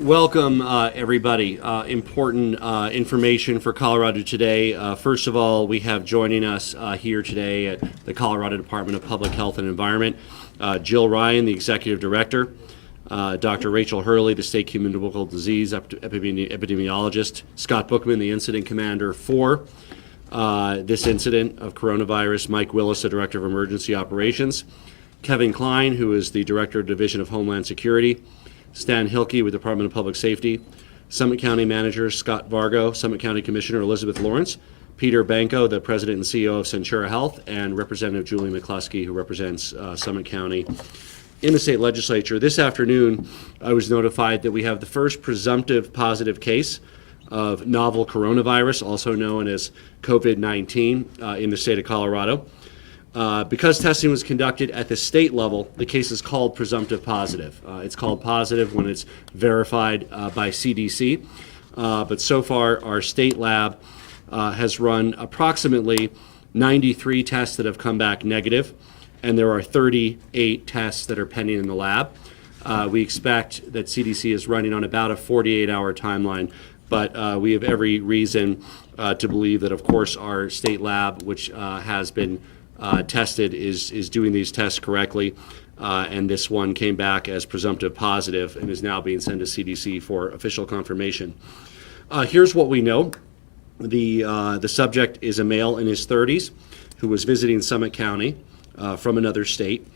Welcome, everybody. Important information for Colorado today. First of all, we have joining us here today at the Colorado Department of Public Health and Environment, Jill Ryan, the Executive Director, Dr. Rachel Hurley, the State Communicable Disease Epidemiologist, Scott Bookman, the Incident Commander for this incident of coronavirus, Mike Willis, the Director of Emergency Operations, Kevin Klein, who is the Director of Division of Homeland Security, Stan Hilke with Department of Public Safety, Summit County Manager Scott Vargo, Summit County Commissioner Elizabeth Lawrence, Peter Banco, the President and CEO of Centura Health, and Representative Julie McCluskey, who represents Summit County in the state legislature. This afternoon, I was notified that we have the first presumptive positive case of novel coronavirus, also known as COVID-19, in the state of Colorado. Because testing was conducted at the state level, the case is called presumptive positive. It's called positive when it's verified by CDC, but so far our state lab has run approximately 93 tests that have come back negative, and there are 38 tests that are pending in the lab. We expect that CDC is running on about a 48-hour timeline, but we have every reason to believe that, of course, our state lab, which has been tested, is doing these tests correctly, and this one came back as presumptive positive and is now being sent to CDC for official confirmation. Here's what we know. The subject is a male in his 30s who was visiting Summit County from another state.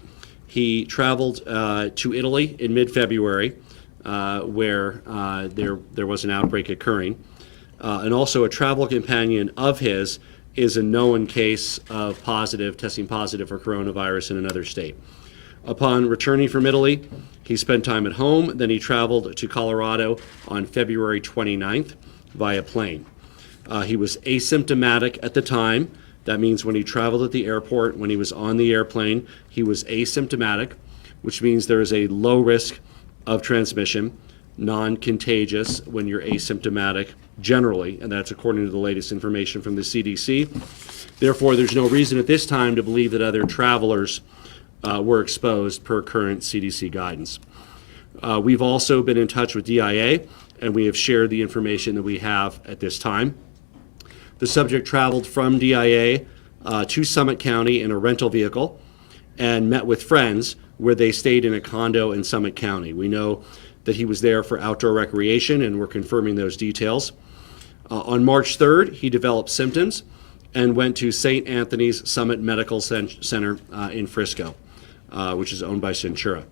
He traveled to Italy in mid-February, where there was an outbreak occurring, and also a travel companion of his is a known case of testing positive for coronavirus in another state. Upon returning from Italy, he spent time at home, then he traveled to Colorado on February 29th via plane. He was asymptomatic at the time. That means when he traveled at the airport, when he was on the airplane, he was asymptomatic, which means there is a low risk of transmission, non-contagious when you're asymptomatic generally, and that's according to the latest information from the CDC. Therefore, there's no reason at this time to believe that other travelers were exposed per current CDC guidance. We've also been in touch with DIA, and we have shared the information that we have at this time. The subject traveled from DIA to Summit County in a rental vehicle and met with friends where they stayed in a condo in Summit County. We know that he was there for outdoor recreation, and we're confirming those details. On March 3rd, he developed symptoms and went to St. Anthony's Summit Medical Center in Frisco, which is owned by Centura.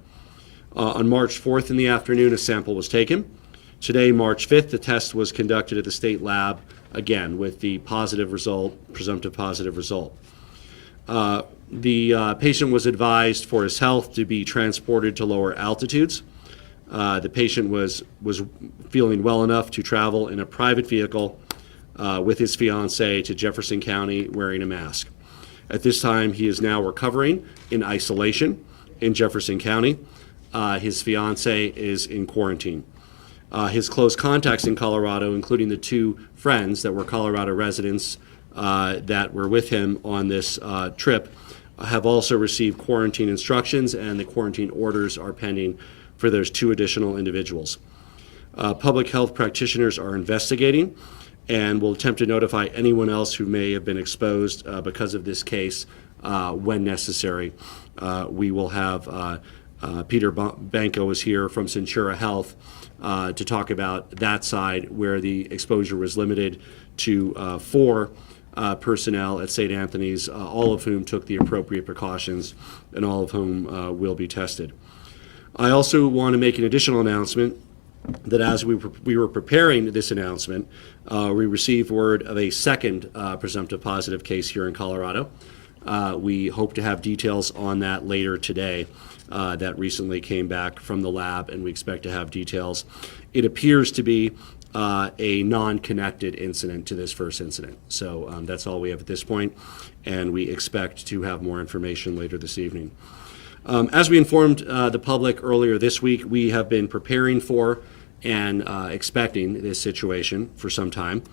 On March 4th in the afternoon, a sample was taken. Today, March 5th, the test was conducted at the state lab, again, with the positive result, presumptive positive result. The patient was advised for his health to be transported to lower altitudes. The patient was feeling well enough to travel in a private vehicle with his fiancee to Jefferson County wearing a mask. At this time, he is now recovering in isolation in Jefferson County. His fiancee is in quarantine. His close contacts in Colorado, including the two friends that were Colorado residents that were with him on this trip, have also received quarantine instructions, and the quarantine orders are pending for those two additional individuals. Public health practitioners are investigating and will attempt to notify anyone else who may have been exposed because of this case when necessary. We will have Peter Banco is here from Centura Health to talk about that side where the exposure was limited to 4 personnel at St. Anthony's, all of whom took the appropriate precautions and all of whom will be tested. I also want to make an additional announcement that as we were preparing this announcement, we received word of a second presumptive positive case here in Colorado. We hope to have details on that later today. That recently came back from the lab, and we expect to have details. It appears to be a non-connected incident to this first incident. So that's all we have at this point, and we expect to have more information later this evening. As we informed the public earlier this week, we have been preparing for and expecting this situation for some time.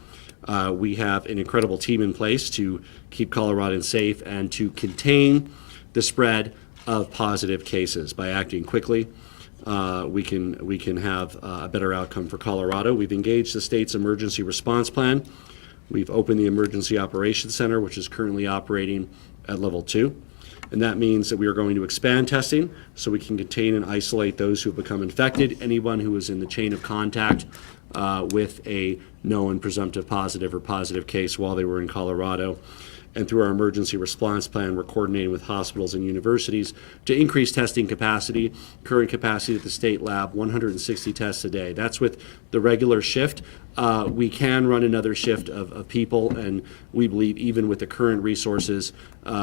We have an incredible team in place to keep Coloradans safe and to contain the spread of positive cases by acting quickly. we can have a better outcome for Colorado. We've engaged the state's emergency response plan. We've opened the Emergency Operations Center, which is currently operating at level 2. And that means that we are going to expand testing so we can contain and isolate those who have become infected, anyone who is in the chain of contact with a known presumptive positive or positive case while they were in Colorado. And through our emergency response plan, we're coordinating with hospitals and universities to increase testing capacity. Current capacity at the state lab, 160 tests a day. That's with the regular shift. We can run another shift of people, and we believe even with the current resources,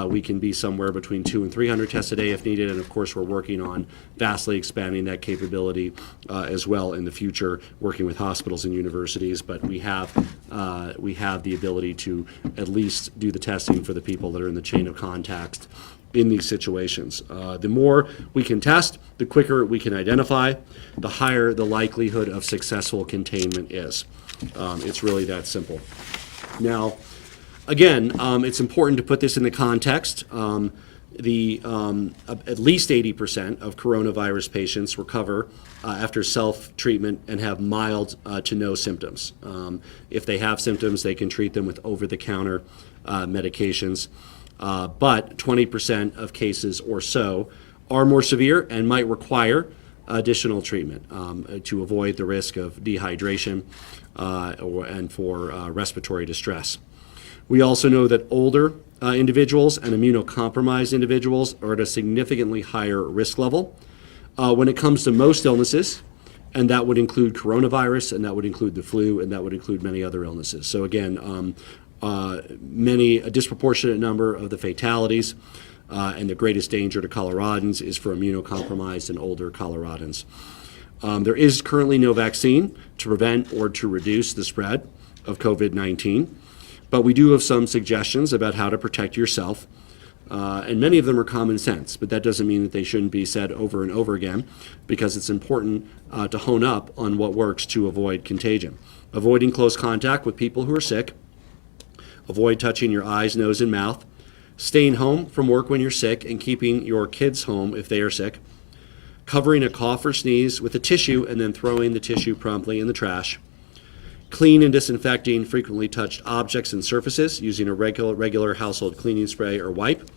we can be somewhere between 200 and 300 tests a day if needed. And of course, we're working on vastly expanding that capability as well in the future, working with hospitals and universities. But we have the ability to at least do the testing for the people that are in the chain of contact in these situations. The more we can test, the quicker we can identify, the higher the likelihood of successful containment is. It's really that simple. Now, again, it's important to put this in the context. At least 80% of coronavirus patients recover after self-treatment and have mild to no symptoms. If they have symptoms, they can treat them with over-the-counter medications. But 20% of cases or so are more severe and might require additional treatment to avoid the risk of dehydration and for respiratory distress. We also know that older individuals and immunocompromised individuals are at a significantly higher risk level when it comes to most illnesses, and that would include coronavirus, and that would include the flu, and that would include many other illnesses. So again, a disproportionate number of the fatalities and the greatest danger to Coloradans is for immunocompromised and older Coloradans. There is currently no vaccine to prevent or to reduce the spread of COVID-19, but we do have some suggestions about how to protect yourself, and many of them are common sense, but that doesn't mean that they shouldn't be said over and over again, because it's important to hone up on what works to avoid contagion. Avoiding close contact with people who are sick, avoid touching your eyes, nose, and mouth, staying home from work when you're sick and keeping your kids home if they are sick, covering a cough or sneeze with a tissue and then throwing the tissue promptly in the trash, clean and disinfecting frequently touched objects and surfaces using a regular household cleaning spray or wipe,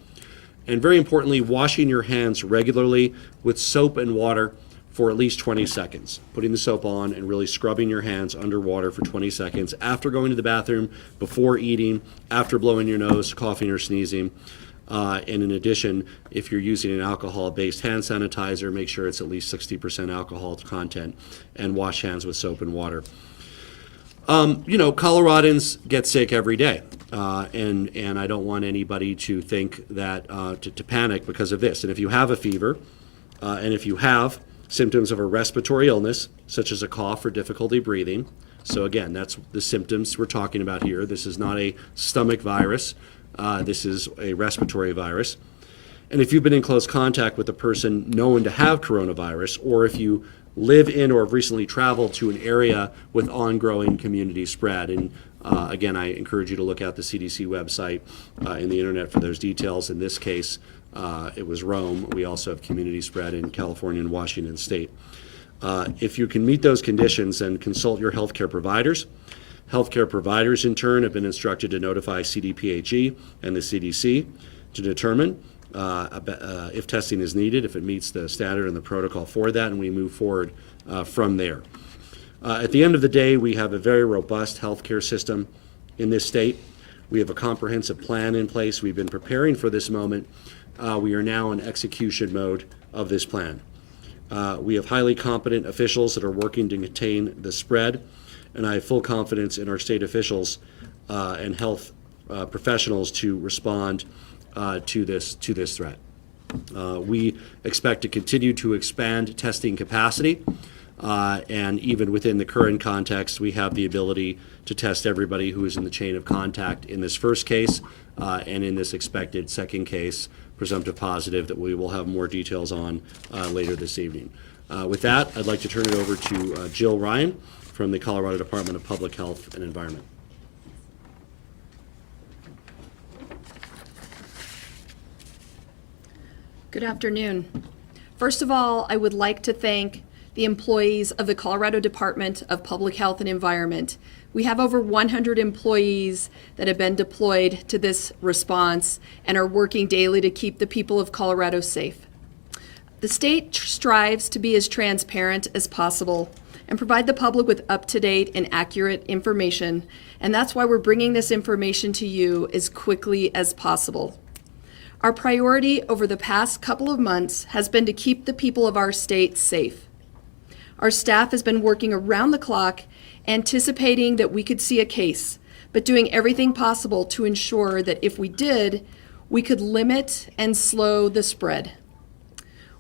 and very importantly, washing your hands regularly with soap and water for at least 20 seconds. Putting the soap on and really scrubbing your hands underwater for 20 seconds after going to the bathroom, before eating, after blowing your nose, coughing or sneezing. And in addition, if you're using an alcohol-based hand sanitizer, make sure it's at least 60% alcohol content, and wash hands with soap and water. Coloradans get sick every day, and I don't want anybody to think that, to panic because of this. And if you have a fever, and if you have symptoms of a respiratory illness, such as a cough or difficulty breathing, so again, that's the symptoms we're talking about here. This is not a stomach virus. This is a respiratory virus. And if you've been in close contact with a person known to have coronavirus, or if you live in or have recently traveled to an area with ongoing community spread, and again, I encourage you to look at the CDC website and the internet for those details. In this case, it was Rome. We also have community spread in California and Washington State. If you can meet those conditions, then consult your healthcare providers. Healthcare providers, in turn, have been instructed to notify CDPHE and the CDC to determine if testing is needed, if it meets the standard and the protocol for that, and we move forward from there. At the end of the day, we have a very robust healthcare system in this state. We have a comprehensive plan in place. We've been preparing for this moment. We are now in execution mode of this plan. We have highly competent officials that are working to contain the spread, and I have full confidence in our state officials and health professionals to respond to this threat. We expect to continue to expand testing capacity, and even within the current context, we have the ability to test everybody who is in the chain of contact in this first case and in this expected second case, presumptive positive, that we will have more details on later this evening. With that, I'd like to turn it over to Jill Ryan from the Colorado Department of Public Health and Environment. Good afternoon. First of all, I would like to thank the employees of the Colorado Department of Public Health and Environment. We have over 100 employees that have been deployed to this response and are working daily to keep the people of Colorado safe. The state strives to be as transparent as possible and provide the public with up-to-date and accurate information, and that's why we're bringing this information to you as quickly as possible. Our priority over the past couple of months has been to keep the people of our state safe. Our staff has been working around the clock, anticipating that we could see a case, but doing everything possible to ensure that if we did, we could limit and slow the spread.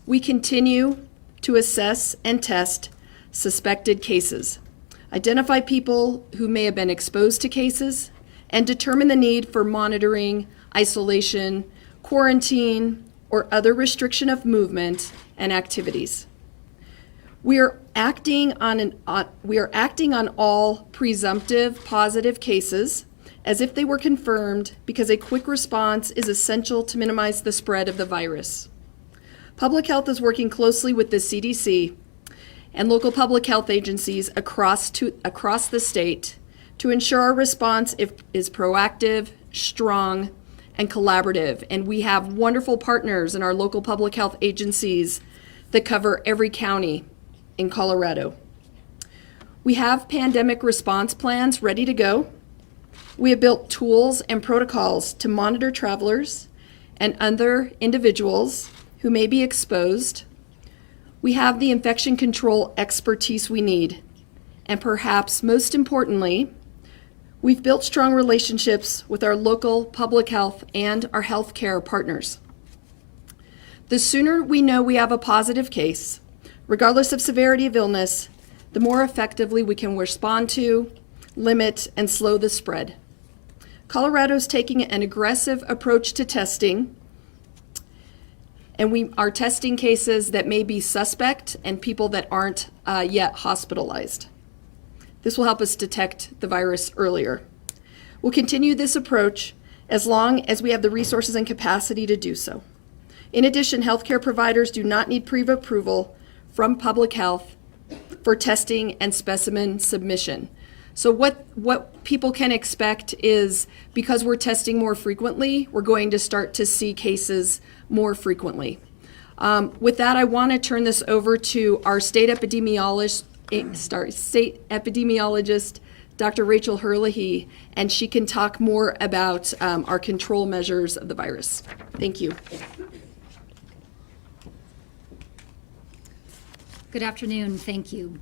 We continue to assess and test suspected cases, identify people who may have been exposed to cases, and determine the need for monitoring, isolation, quarantine, or other restriction of movement and activities. We are acting on all presumptive positive cases as if they were confirmed, because a quick response is essential to minimize the spread of the virus. Public Health is working closely with the CDC and local public health agencies across the state to ensure our response is proactive, strong, and collaborative. And we have wonderful partners in our local public health agencies that cover every county in Colorado. We have pandemic response plans ready to go. We have built tools and protocols to monitor travelers and other individuals who may be exposed. We have the infection control expertise we need. And perhaps most importantly, we've built strong relationships with our local public health and our healthcare partners. The sooner we know we have a positive case, regardless of severity of illness, the more effectively we can respond to, limit, and slow the spread. Colorado is taking an aggressive approach to testing, and we are testing cases that may be suspect and people that aren't yet hospitalized. This will help us detect the virus earlier. We'll continue this approach as long as we have the resources and capacity to do so. In addition, healthcare providers do not need pre-approval from public health for testing and specimen submission. So what people can expect is, because we're testing more frequently, we're going to start to see cases more frequently. With that, I want to turn this over to our state epidemiologist, Dr. Rachel Herlihy, and she can talk more about our control measures of the virus. Thank you. Good afternoon, thank you.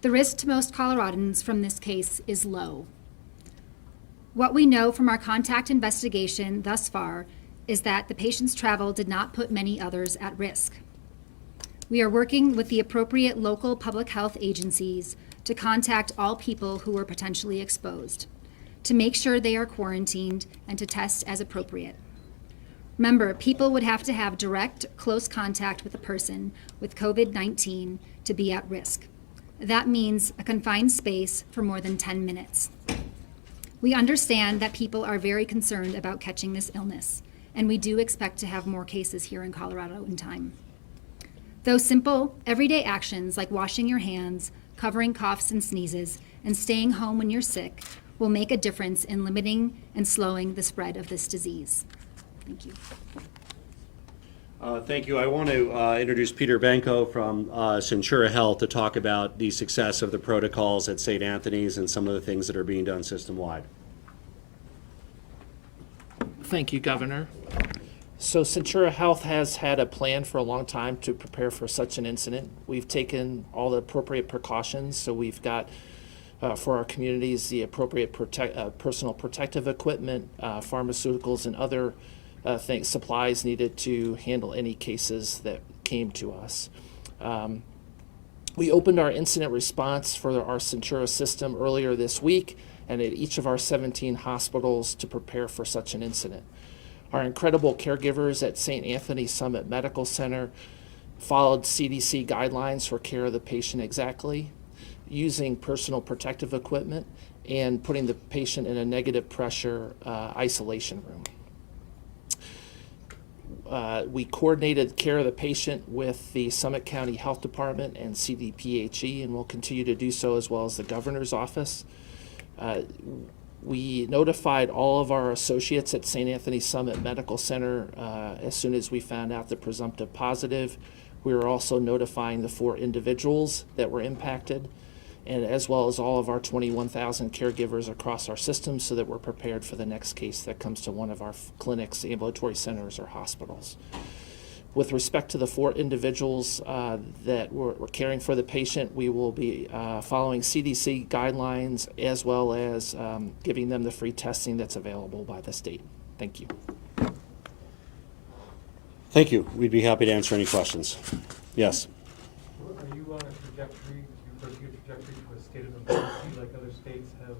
The risk to most Coloradans from this case is low. What we know from our contact investigation thus far is that the patient's travel did not put many others at risk. We are working with the appropriate local public health agencies to contact all people who were potentially exposed, to make sure they are quarantined and to test as appropriate. Remember, people would have to have direct, close contact with a person with COVID-19 to be at risk. That means a confined space for more than 10 minutes. We understand that people are very concerned about catching this illness, and we do expect to have more cases here in Colorado in time. Those simple, everyday actions like washing your hands, covering coughs and sneezes, and staying home when you're sick will make a difference in limiting and slowing the spread of this disease. Thank you. Thank you. I want to introduce Peter Benko from Centura Health to talk about the success of the protocols at St. Anthony's and some of the things that are being done system-wide. Thank you, Governor. So Centura Health has had a plan for a long time to prepare for such an incident. We've taken all the appropriate precautions. So we've got for our communities the appropriate personal protective equipment, pharmaceuticals, and other supplies needed to handle any cases that came to us. We opened our incident response for our Centura system earlier this week, and at each of our 17 hospitals to prepare for such an incident. Our incredible caregivers at St. Anthony Summit Medical Center followed CDC guidelines for care of the patient exactly, using personal protective equipment and putting the patient in a negative pressure isolation room. we coordinated care of the patient with the Summit County Health Department and CDPHE, and we'll continue to do so, as well as the governor's office. We notified all of our associates at St. Anthony Summit Medical Center as soon as we found out the presumptive positive. We were also notifying the 4 individuals that were impacted, and as well as all of our 21,000 caregivers across our system, so that we're prepared for the next case that comes to one of our clinics, ambulatory centers, or hospitals. With respect to the 4 individuals that were caring for the patient, we will be following CDC guidelines, as well as giving them the free testing that's available by the state. Thank you. Thank you. We'd be happy to answer any questions. Yes. Are you on a trajectory, you foresee a trajectory to a state of emergency like other states have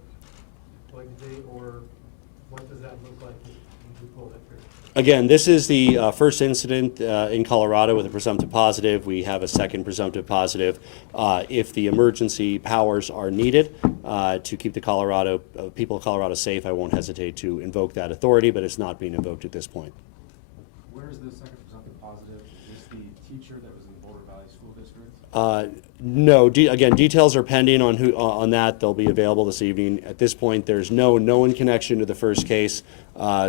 deployed today, or what does that look like if you pull that trigger? Again, this is the first incident in Colorado with a presumptive positive. We have a second presumptive positive. If the emergency powers are needed to keep the people of Colorado safe, I won't hesitate to invoke that authority, but it's not being invoked at this point. Where is the second presumptive positive? Is the teacher that was in the Boulder Valley School District? No. Again, details are pending on on that. They'll be available this evening. At this point, there's no known connection to the first case.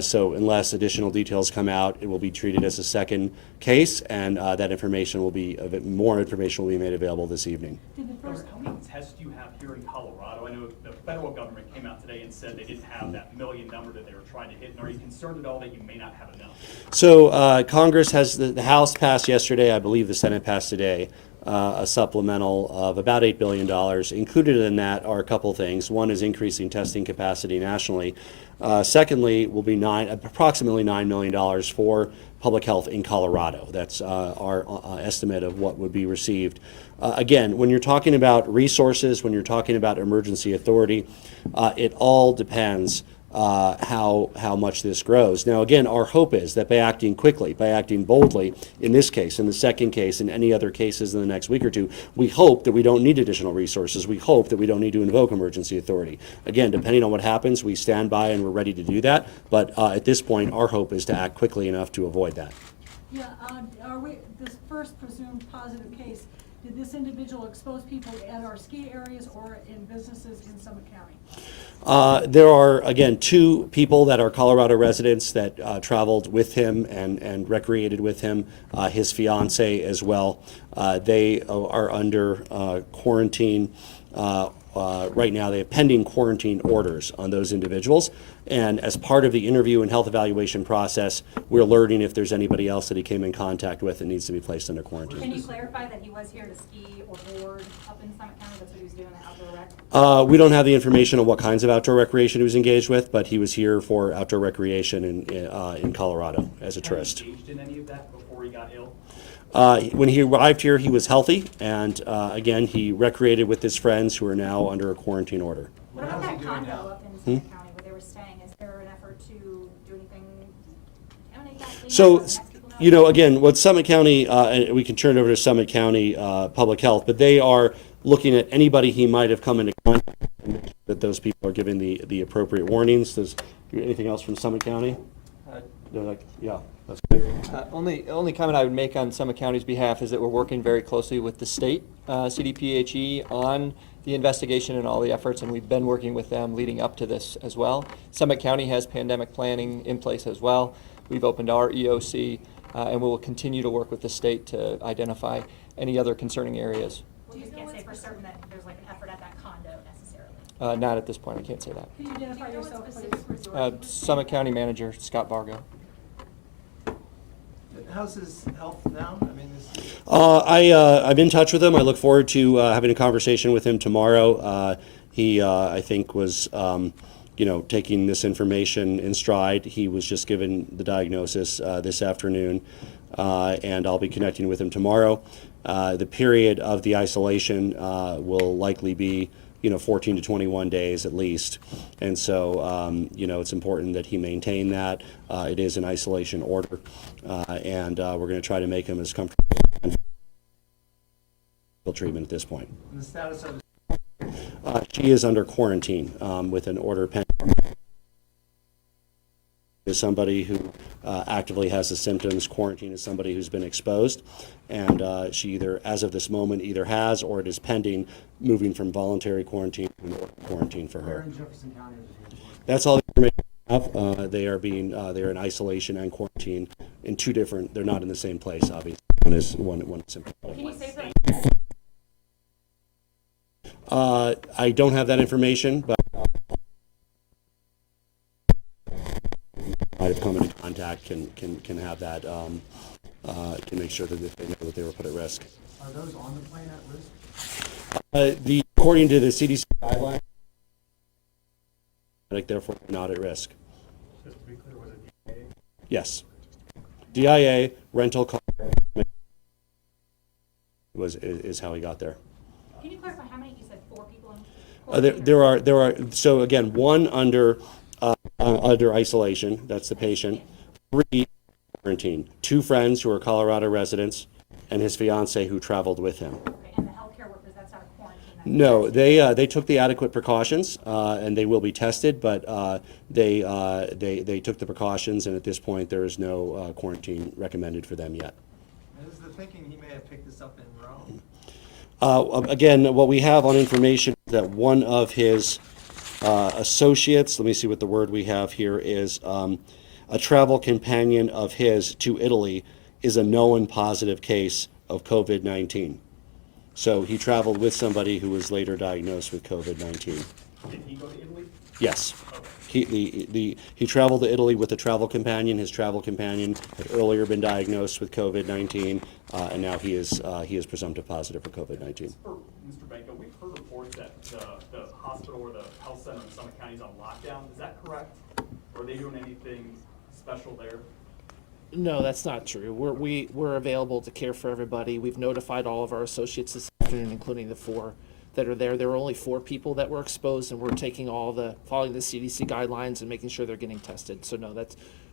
So unless additional details come out, it will be treated as a second case, and that information will be more information will be made available this evening. How many tests do you have here in Colorado? I know the federal government came out today and said they didn't have that million number that they were trying to hit. And are you concerned at all that you may not have enough? So Congress has, the House passed yesterday, I believe the Senate passed today, a supplemental of about $8 billion. Included in that are a couple things. One is increasing testing capacity nationally. Secondly, will be approximately $9 million for public health in Colorado. That's our estimate of what would be received. Again, when you're talking about resources, when you're talking about emergency authority, it all depends how much this grows. Now, again, our hope is that by acting quickly, by acting boldly, in this case, in the second case, and any other cases in the next week or two, we hope that we don't need additional resources. We hope that we don't need to invoke emergency authority. Again, depending on what happens, we stand by and we're ready to do that. But at this point, our hope is to act quickly enough to avoid that. Yeah, this first presumed positive case, did this individual expose people at our ski areas or in businesses in Summit County? There are, again, 2 people that are Colorado residents that traveled with him and recreated with him, his fiance as well. They are under quarantine. Right now, they have pending quarantine orders on those individuals. And as part of the interview and health evaluation process, we're learning if there's anybody else that he came in contact with that needs to be placed under quarantine. Can you clarify that he was here to ski or board up in Summit County? That's what he was doing, the outdoor rec? We don't have the information on what kinds of outdoor recreation he was engaged with, but he was here for outdoor recreation in Colorado as a tourist. Engaged in any of that before he got ill? When he arrived here, he was healthy, and again, he recreated with his friends who are now under a quarantine order. What about that condo up in Summit County where they were staying? Is there an effort to do anything to contaminate that? So, you know, again, what Summit County, we can turn it over to Summit County Public Health, but they are looking at anybody he might have come into contact with, and make sure that those people are given the appropriate warnings. Does anything else from Summit County? Yeah, that's good. Only comment I would make on Summit County's behalf is that we're working very closely with the state CDPHE on the investigation and all the efforts, and we've been working with them leading up to this as well. Summit County has pandemic planning in place as well. We've opened our EOC, and we will continue to work with the state to identify any other concerning areas. Well, you can't say for certain that there's like an effort at that condo necessarily. Not at this point, I can't say that. Can you identify yourself, please? Summit County Manager Scott Vargo. How's his health now? I mean, I'm in touch with him. I look forward to having a conversation with him tomorrow. He, I think, was taking this information in stride. He was just given the diagnosis this afternoon, and I'll be connecting with him tomorrow. The period of the isolation will likely be 14 to 21 days at least. And so, it's important that he maintain that. It is an isolation order, and we're going to try to make him as comfortable as treatment at this point. the status of She is under quarantine with an order pending. is somebody who actively has the symptoms. Quarantine is somebody who's been exposed. And she either, as of this moment, either has or it is pending moving from voluntary quarantine to an ordered quarantine for Where her. in Jefferson County is it being quarantined? That's all the information I have. They're in isolation and quarantine in two different, they're not in the same place, obviously. One is symptomatic. Can you say that? I don't have that information, but might have come into contact can have that, can make sure that they know that they were put at risk. Are those on the plane at risk? According to the CDC guidelines, therefore not at risk. Just to be clear, was it DA? Yes. DIA, rental car is how he got there. Can you clarify how many, you said 4 people in? There are, so again, one under isolation, that's the patient, 3 quarantine, 2 friends who are Colorado residents, and his fiance who traveled with him. Okay, and the healthcare workers, that's out of quarantine? No, they took the adequate precautions, and they will be tested, but they took the precautions, and at this point, there is no quarantine recommended for them yet. Is the thinking he may have picked this up in Rome? Again, what we have on information is that one of his associates, let me see what the word we have here is, a travel companion of his to Italy is a known positive case of COVID-19. So he traveled with somebody who was later diagnosed with COVID-19. Did he go to Italy? Yes. He traveled to Italy with a travel companion. His travel companion had earlier been diagnosed with COVID-19, and now he is presumptive positive for COVID-19. For Mr. Banco, we've heard reports that the hospital or the health center in Summit County is on lockdown. Is that correct? Or are they doing anything special there? No, that's not true. We're available to care for everybody. We've notified all of our associates this afternoon, including the 4 that are there. There were only 4 people that were exposed, and we're taking following the CDC guidelines and making sure they're getting tested. So no,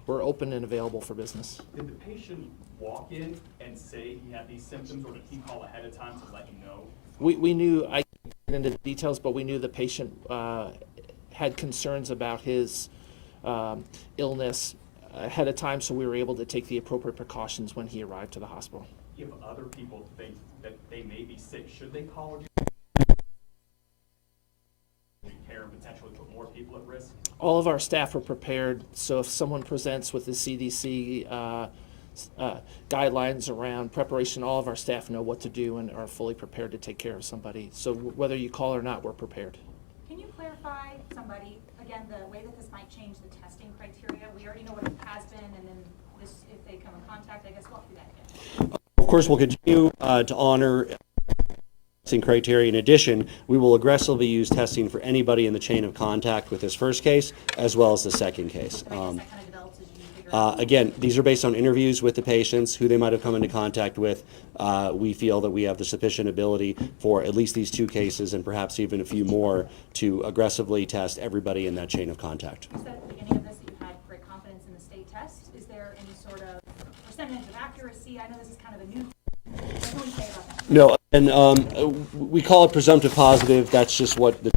we're open and available for business. Did the patient walk in and say he had these symptoms, or did he call ahead of time to let you know? We knew, I can't get into the details, but we knew the patient had concerns about his illness ahead of time, so we were able to take the appropriate precautions when he arrived to the hospital. If other people think that they may be sick, should they call or care and potentially put more people at risk? All of our staff are prepared, so if someone presents with the CDC guidelines around preparation, all of our staff know what to do and are fully prepared to take care of somebody. So whether you call or not, we're prepared. Can you clarify again, the way that this might change the testing criteria? We already know what it has been, and then this, if they come in contact, I guess walk through that again. Of course, we'll continue to honor testing criteria. In addition, we will aggressively use testing for anybody in the chain of contact with this first case, as well as the second case. And I guess that kind of develops as you figure out. Again, these are based on interviews with the patients, who they might have come into contact with. We feel that we have the sufficient ability for at least these 2 cases, and perhaps even a few more, to aggressively test everybody in that chain of contact. You said at the beginning of this that you had great confidence in the state test. Is there any sort of percentage of accuracy? I know this is kind of a new thing. What can we say about that? No, and we call it presumptive positive. That's just what the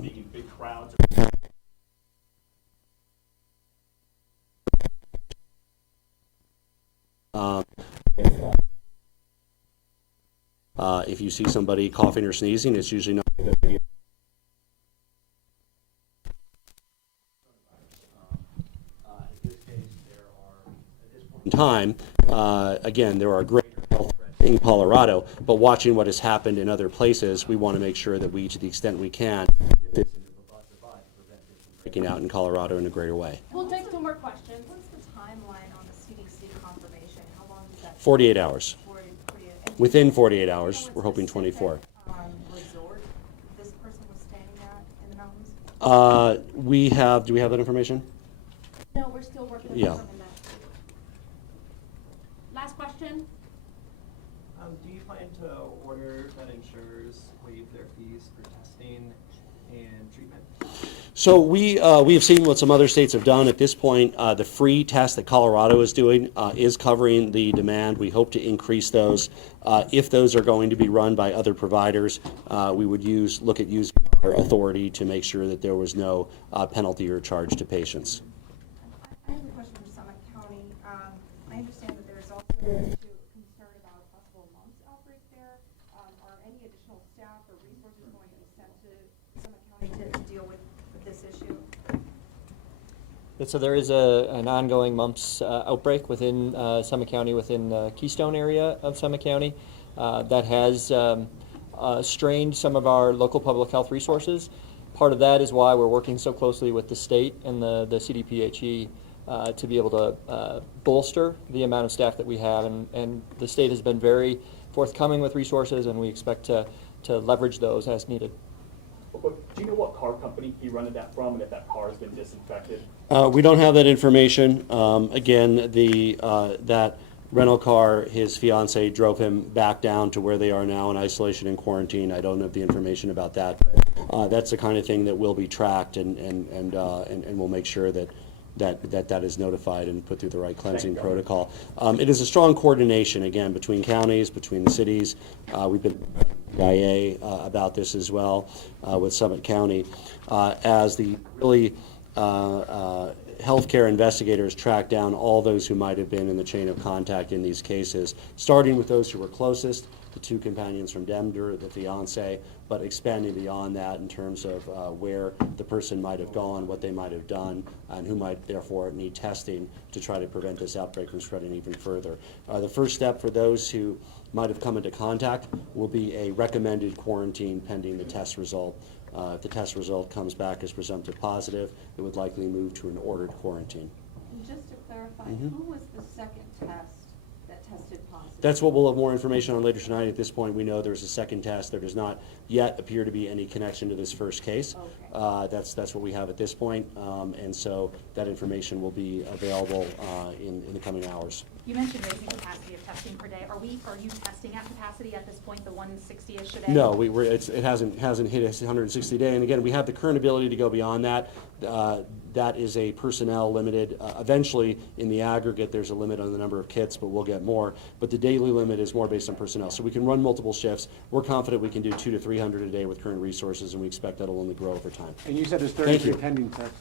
Being in big crowds. If you see somebody coughing or sneezing, it's usually not a good idea. In this case, there are, at this point in time, again, there are greater health threats in Colorado, but watching what has happened in other places, we want to make sure that we, to the extent we can, get this into robust advice to prevent this from breaking out in Colorado in a greater way. We'll take 2 more questions. What's the timeline on the CDC confirmation? How long does that take? 48 hours. 48. Within 48 hours, we're hoping 24. Resort this person was staying at in the mountains? Do we have that information? No, we're still working on Yeah. confirming that. Last question. Do you plan to order that insurers waive their fees for testing and treatment? So we have seen what some other states have done. At this point, the free test that Colorado is doing is covering the demand. We hope to increase those. If those are going to be run by other providers, we would look at using our authority to make sure that there was no penalty or charge to patients. I have a question for Summit County. I understand that there's also concern about a possible mumps outbreak there. Are any additional staff or resources going to be sent to Summit County to deal with this issue? So there is an ongoing mumps outbreak within Summit County, within the Keystone area of Summit County, that has strained some of our local public health resources. Part of that is why we're working so closely with the state and the CDPHE to be able to bolster the amount of staff that we have, and the state has been very forthcoming with resources, and we expect to leverage those as needed. Do you know what car company he rented that from and if that car has been disinfected? We don't have that information. Again, that rental car, his fiance drove him back down to where they are now in isolation and quarantine. I don't have the information about that. That's the kind of thing that will be tracked, and we'll make sure that is notified and put through the right cleansing protocol. It is a strong coordination, again, between counties, between the cities. We've been IA about this as well with Summit County, as the really healthcare investigators track down all those who might have been in the chain of contact in these cases, starting with those who were closest, the two companions from Denver, the fiance, but expanding beyond that in terms of where the person might have gone, what they might have done, and who might therefore need testing to try to prevent this outbreak from spreading even further. The first step for those who might have come into contact will be a recommended quarantine pending the test result. If the test result comes back as presumptive positive, it would likely move to an ordered quarantine. And just to clarify, who was the second test that tested positive? That's what we'll have more information on later tonight. At this point, we know there's a second test. There does not yet appear to be any connection to this first case. Okay. That's what we have at this point, and so that information will be available in the coming hours. You mentioned raising capacity of testing per day. Are you testing at capacity at this point, the 160-ish a day? No, it hasn't hit us 160 day, and again, we have the current ability to go beyond that. That is a personnel limited. Eventually, in the aggregate, there's a limit on the number of kits, but we'll get more. But the daily limit is more based on personnel, so we can run multiple shifts. We're confident we can do 200 to 300 a day with current resources, and we expect that'll only grow over time. And you said there's Thank 33 you. pending tests.